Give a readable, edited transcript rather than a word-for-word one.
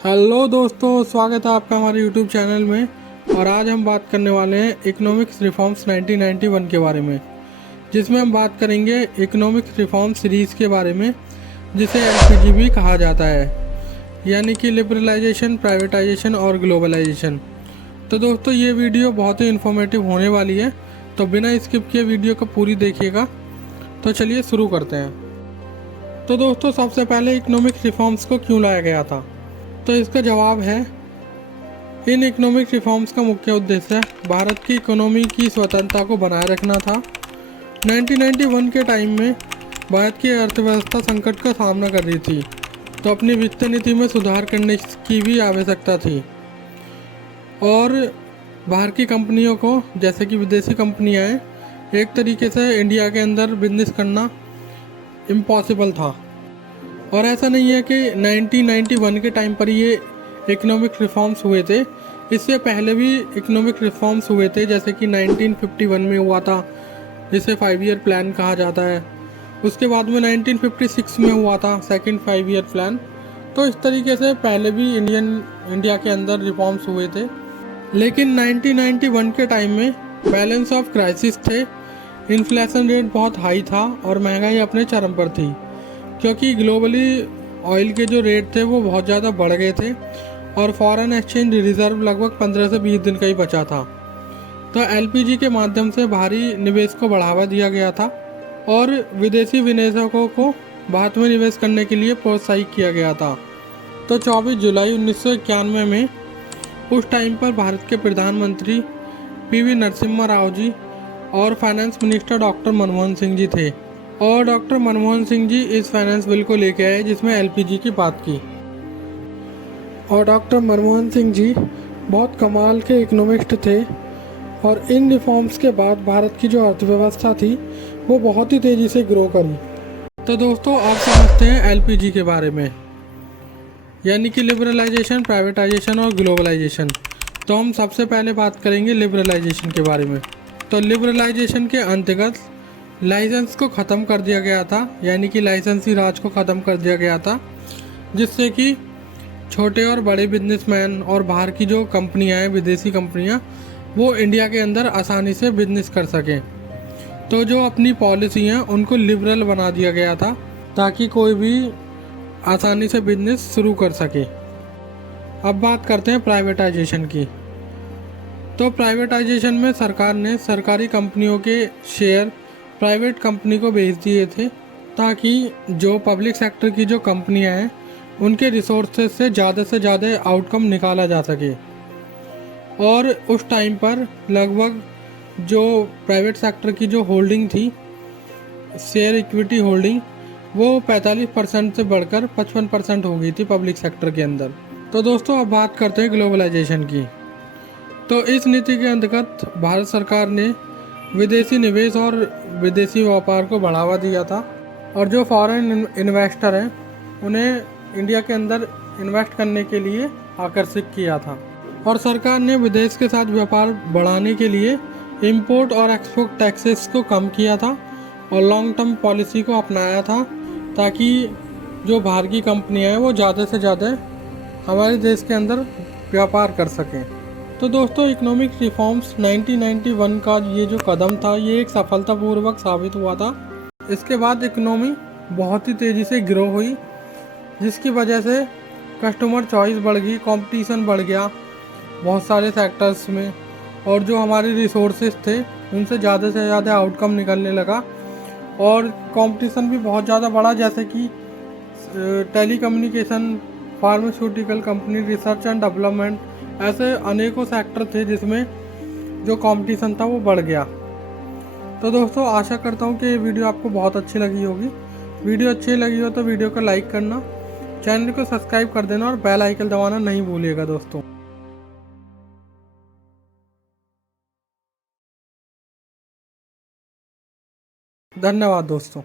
Hello दोस्तों, स्वागत है आपका हमारे यूट्यूब चैनल में। और आज हम बात करने वाले हैं इकोनॉमिक्स रिफॉर्म्स 1991 के बारे में, जिसमें हम बात करेंगे इकोनॉमिक्स रिफॉर्म सीरीज़ के बारे में, जिसे एलपीजी भी कहा जाता है, यानी कि लिबरलाइजेशन, प्राइवेटाइजेशन और ग्लोबलाइजेशन। तो दोस्तों, ये वीडियो बहुत ही इन्फॉर्मेटिव होने वाली है, तो बिना स्किप किए वीडियो को पूरी देखिएगा। तो चलिए शुरू करते हैं। तो दोस्तों, सबसे पहले इकोनॉमिक रिफॉर्म्स को क्यों लाया गया था, तो इसका जवाब है, इन इकोनॉमिक रिफॉर्म्स का मुख्य उद्देश्य भारत की इकोनॉमी की स्वतंत्रता को बनाए रखना था। 1991 के टाइम में भारत की अर्थव्यवस्था संकट का सामना कर रही थी, तो अपनी वित्तीय नीति में सुधार करने की भी आवश्यकता थी। और बाहर की कंपनियों को, जैसे कि विदेशी कंपनियां हैं, एक तरीके से इंडिया के अंदर बिजनेस करना इम्पॉसिबल था। और ऐसा नहीं है कि 1991 के टाइम पर ये इकोनॉमिक रिफॉर्म्स हुए थे, इससे पहले भी इकोनॉमिक रिफॉर्म्स हुए थे, जैसे कि 1951 में हुआ था, जिसे 5 ईयर प्लान कहा जाता है। उसके बाद में 1956 में हुआ था सेकंड 5 ईयर प्लान। तो इस तरीके से पहले भी इंडिया के अंदर रिफॉर्म्स हुए थे। लेकिन 1991 के टाइम में बैलेंस ऑफ क्राइसिस थे, इन्फ्लेशन रेट बहुत हाई था और महंगाई अपने चरम पर थी, क्योंकि ग्लोबली ऑयल के जो रेट थे वो बहुत ज़्यादा बढ़ गए थे और फॉरेन एक्सचेंज रिजर्व लगभग 15 से 20 दिन का ही बचा था। तो एलपीजी के माध्यम से बाहरी निवेश को बढ़ावा दिया गया था और विदेशी विनिवेशकों को भारत में निवेश करने के लिए प्रोत्साहित किया गया था। तो 24 जुलाई 1991 में उस टाइम पर भारत के प्रधानमंत्री पीवी नरसिम्हा राव जी और finance minister doctor Manmohan Singh ji थे। और डॉक्टर मनमोहन सिंह जी इस फाइनेंस बिल को लेके आए जिसमें एलपीजी की बात की। और डॉक्टर मनमोहन सिंह जी बहुत कमाल के इकोनॉमिस्ट थे और इन रिफॉर्म्स के बाद भारत की जो अर्थव्यवस्था थी वो बहुत ही तेज़ी से ग्रो करी। तो दोस्तों, आप समझते हैं एलपीजी के बारे में, यानी कि लिबरलाइजेशन, प्राइवेटाइजेशन और ग्लोबलाइजेशन। तो हम सबसे पहले बात करेंगे लिबरलाइजेशन के बारे में। तो लिबरलाइजेशन के अंतर्गत लाइसेंस को ख़त्म कर दिया गया था, यानी कि लाइसेंसी राज को ख़त्म कर दिया गया था, जिससे कि छोटे और बड़े बिजनेसमैन और बाहर की जो कंपनियां हैं, विदेशी कंपनियां, वो इंडिया के अंदर आसानी से बिजनेस कर सकें। तो जो अपनी पॉलिसी हैं उनको लिबरल बना दिया गया था, ताकि कोई भी आसानी से बिजनेस शुरू कर सके। अब बात करते हैं प्राइवेटाइजेशन की। तो प्राइवेटाइजेशन में सरकार ने सरकारी कंपनियों के शेयर प्राइवेट कंपनी को बेच दिए थे, ताकि जो पब्लिक सेक्टर की जो कंपनियां हैं उनके रिसोर्सेज से ज़्यादा आउटकम निकाला जा सके। और उस टाइम पर लगभग जो प्राइवेट सेक्टर की जो होल्डिंग थी, शेयर इक्विटी होल्डिंग, वो 45% से बढ़कर 55% हो गई थी पब्लिक सेक्टर के अंदर। तो दोस्तों, अब बात करते हैं ग्लोबलाइजेशन की। तो इस नीति के अंतर्गत भारत सरकार ने विदेशी निवेश और विदेशी व्यापार को बढ़ावा दिया था, और जो फॉरेन इन्वेस्टर हैं उन्हें इंडिया के अंदर इन्वेस्ट करने के लिए आकर्षित किया था। और सरकार ने विदेश के साथ व्यापार बढ़ाने के लिए इंपोर्ट और एक्सपोर्ट टैक्सेस को कम किया था और लॉन्ग टर्म पॉलिसी को अपनाया था, ताकि जो बाहर की कंपनियां हैं वो ज़्यादा से ज़्यादा हमारे देश के अंदर व्यापार कर सकें। तो दोस्तों, इकोनॉमिक रिफॉर्म्स 1991 का ये जो कदम था, ये एक सफलतापूर्वक साबित हुआ था। इसके बाद इकोनॉमी बहुत ही तेज़ी से ग्रो हुई, जिसकी वजह से कस्टमर चॉइस बढ़ गई, कंपटीशन बढ़ गया बहुत सारे सेक्टर्स में, और जो हमारे रिसोर्सेज थे उनसे ज़्यादा से ज़्यादा आउटकम निकलने लगा। और कंपटीशन भी बहुत ज़्यादा बढ़ा, जैसे कि telecommunication, pharmaceutical company, research and development, ऐसे अनेकों सेक्टर थे जिसमें जो कंपटीशन था वो बढ़ गया। तो दोस्तों, आशा करता हूँ कि ये वीडियो आपको बहुत अच्छी लगी होगी। वीडियो अच्छी लगी हो तो वीडियो को लाइक करना, चैनल को सब्सक्राइब कर देना और बेल आइकन दबाना नहीं भूलिएगा दोस्तों। धन्यवाद दोस्तों।